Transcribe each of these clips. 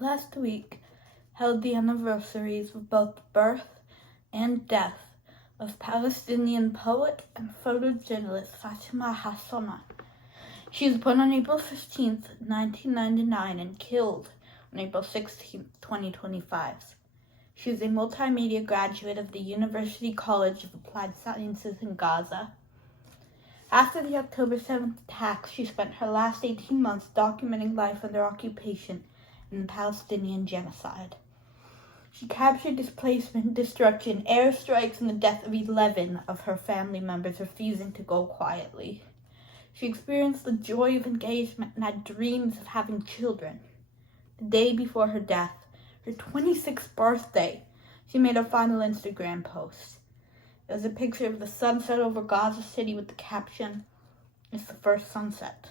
last week held the anniversaries of both the birth and death of Palestinian poet and photojournalist Fatima Hassouna. She was born on April 15th, 1999 and killed on April 16th, 2025. She is a multimedia graduate of the University College of Applied Sciences in Gaza. After the October 7th attacks, she spent her last 18 months documenting life under occupation in the Palestinian genocide. She captured displacement, destruction, airstrikes, and the death of 11 of her family members refusing to go quietly. She experienced the joy of engagement and had dreams of having children. The day before her death, her 26th birthday, she made her final Instagram post. It was a picture of the sunset over Gaza City with the caption, "It's the first sunset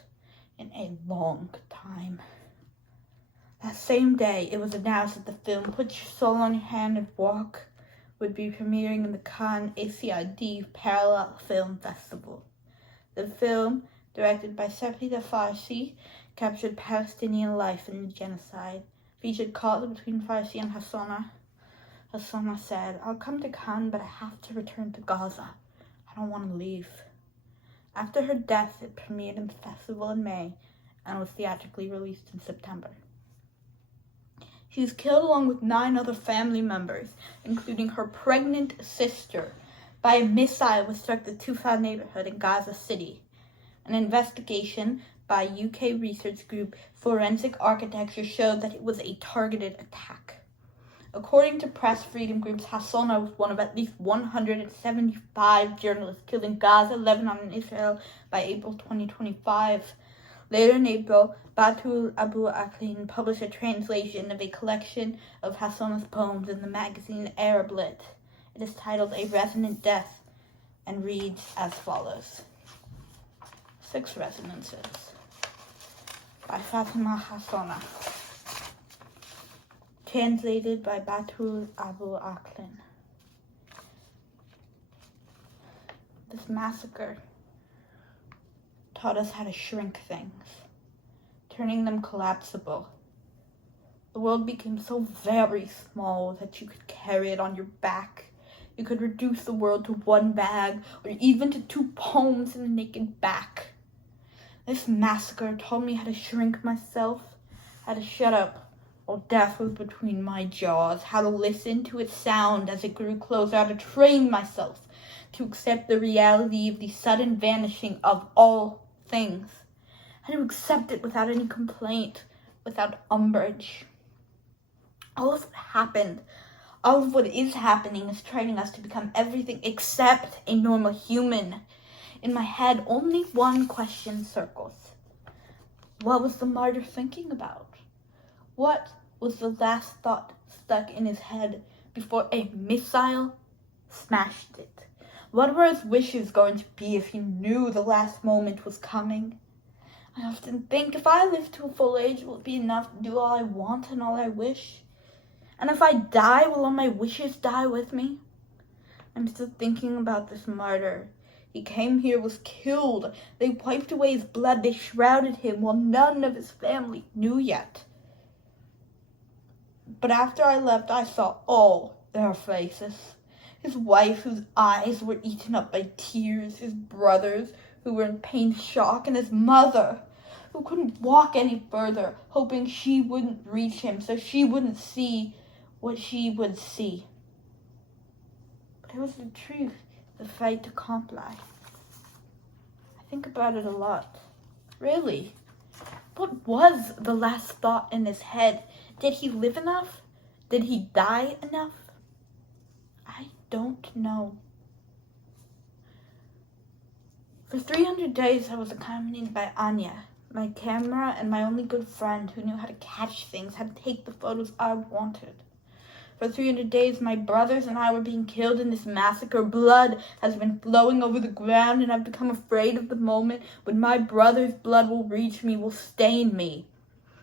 in a long time." That same day, it was announced that the film Put Your Soul on Your Hand and Walk would be premiering in the Cannes ACID Parallel Film Festival. The film, directed by Fatima Hassouna, captured Palestinian life in the genocide, featured calls between Farsi and Hassouna. Hassouna said, "I'll come to Cannes, but I have to return to Gaza. I don't want to leave." After her death, it premiered in the festival in May and was theatrically released in September. She was killed along with 9 other family members, including her pregnant sister, by a missile which struck the Al-Tuffah neighborhood in Gaza City. An investigation by UK research group Forensic Architecture showed that it was a targeted attack. According to press freedom groups, Hassouna was one of at least 175 journalists killed in Gaza, Lebanon, and Israel by April 2025. Later in April, Bachelor Abu Aklin published a translation of a collection of Hassouna's poems in the magazine Arablit. It is titled A Resonant Death and reads as follows. 6 Resonances by Fatima Hassouna. Translated by Bachelor Abu Aklin. This massacre taught us how to shrink things, turning them collapsible. The world became so very small that you could carry it on your back. You could reduce the world to 1 bag, or even to 2 poems in a naked back. This massacre taught me how to shrink myself, how to shut up while death was between my jaws, how to listen to its sound as it grew closer, how to train myself to accept the reality of the sudden vanishing of all things, how to accept it without any complaint, without umbrage. All of what happened, all of what is happening is training us to become everything except a normal human. In my head, only one question circles. What was the martyr thinking about? What was the last thought stuck in his head before a missile smashed it? What were his wishes going to be if he knew the last moment was coming? I often think, if I live to a full age, will it be enough to do all I want and all I wish? And if I die, will all my wishes die with me? I'm still thinking about this martyr. He came here, was killed. They wiped away his blood. They shrouded him while none of his family knew yet. But after I left, I saw all their faces. His wife, whose eyes were eaten up by tears, his brothers, who were in pain, shock, and his mother, who couldn't walk any further, hoping she wouldn't reach him so she wouldn't see what she would see. But it was the truth, the fait accompli. I think about it a lot. Really, what was the last thought in his head? Did he live enough? Did he die enough? I don't know. For 300 days, I was accompanied by Anya, my camera, and my only good friend who knew how to catch things, how to take the photos I wanted. For 300 days, my brothers and I were being killed in this massacre. Blood has been flowing over the ground, and I've become afraid of the moment when my brother's blood will reach me, will stain me.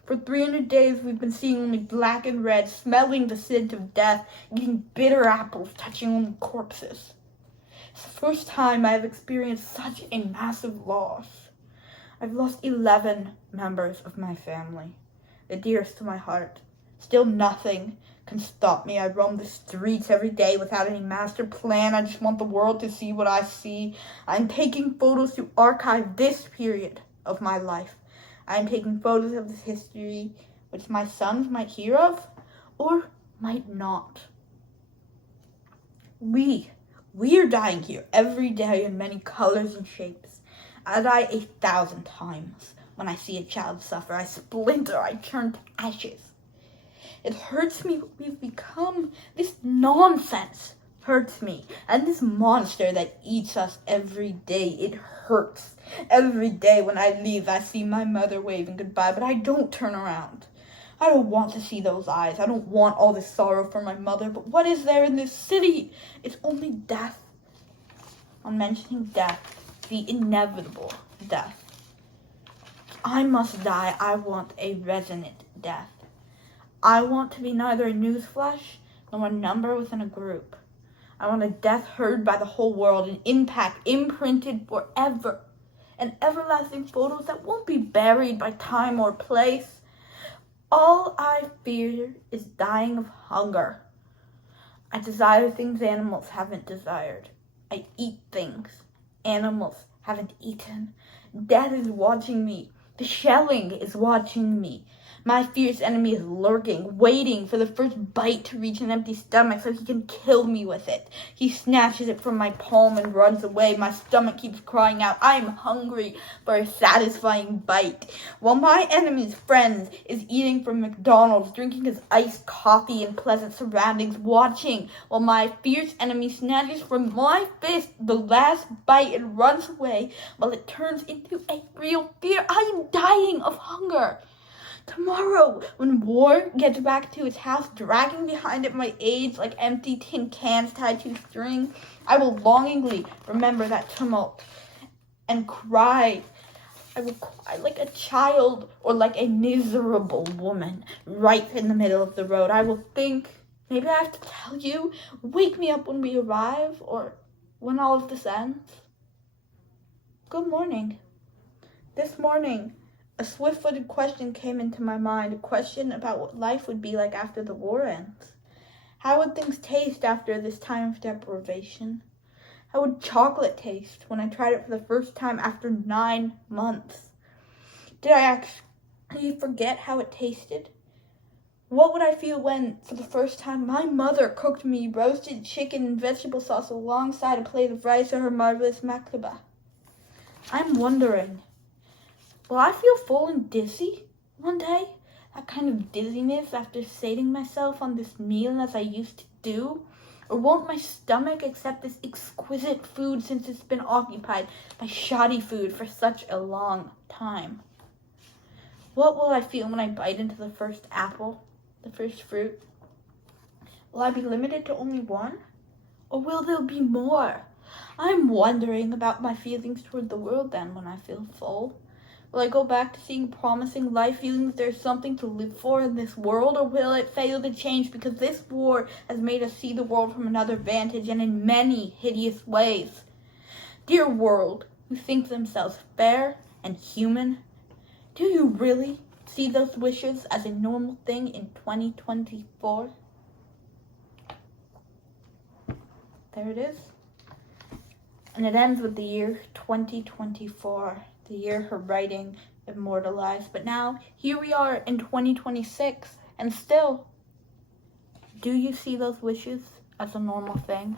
For 300 days, we've been seeing only black and red, smelling the scent of death, eating bitter apples, touching only corpses. It's the first time I've experienced such a massive loss. I've lost 11 members of my family, the dearest to my heart. Still nothing can stop me. I roam the streets every day without any master plan. I just want the world to see what I see. I'm taking photos to archive this period of my life. I'm taking photos of this history which my sons might hear of or might not. We are dying here every day in many colors and shapes. I die 1,000 times when I see a child suffer. I splinter, I turn to ashes. It hurts me what we've become. This nonsense hurts me. And this monster that eats us every day, it hurts. Every day when I leave, I see my mother waving goodbye, but I don't turn around. I don't want to see those eyes. I don't want all this sorrow for my mother, but what is there in this city? It's only death. On mentioning death, the inevitable death. If I must die, I want a resonant death. I want to be neither a newsflash nor a number within a group. I want a death heard by the whole world, an impact imprinted forever, and everlasting photos that won't be buried by time or place. All I fear is dying of hunger. I desire things animals haven't desired. I eat things animals haven't eaten. Death is watching me. The shelling is watching me. My fierce enemy is lurking, waiting for the first bite to reach an empty stomach so he can kill me with it. He snatches it from my palm and runs away. My stomach keeps crying out, I am hungry for a satisfying bite. While my enemy's friend is eating from McDonald's, drinking his iced coffee in pleasant surroundings, watching while my fierce enemy snatches from my fist the last bite and runs away while it turns into a real fear. I am dying of hunger. Tomorrow, when war gets back to its house, dragging behind it my age like empty tin cans tied to string, I will longingly remember that tumult and cry. I will cry like a child or like a miserable woman right in the middle of the road. I will think, maybe I have to tell you, wake me up when we arrive or when all of this ends. Good morning. This morning, a swift-footed question came into my mind, a question about what life would be like after the war ends. How would things taste after this time of deprivation? How would chocolate taste when I tried it for the first time after 9 months? Did I actually forget how it tasted? What would I feel when, for the first time, my mother cooked me roasted chicken and vegetable sauce alongside a plate of rice or her marvelous maklaba? I'm wondering, will I feel full and dizzy one day? That kind of dizziness after sating myself on this meal as I used to do? Or won't my stomach accept this exquisite food since it's been occupied by shoddy food for such a long time? What will I feel when I bite into the first apple, the first fruit? Will I be limited to only one? Or will there be more? I'm wondering about my feelings toward the world then when I feel full. Will I go back to seeing promising life, feeling that there's something to live for in this world, or will it fail to change because this war has made us see the world from another vantage and in many hideous ways? Dear world, who think themselves fair and human, do you really see those wishes as a normal thing in 2024? There it is. And it ends with the year 2024. The year her writing immortalized. But now, here we are in 2026, and still, do you see those wishes as a normal thing?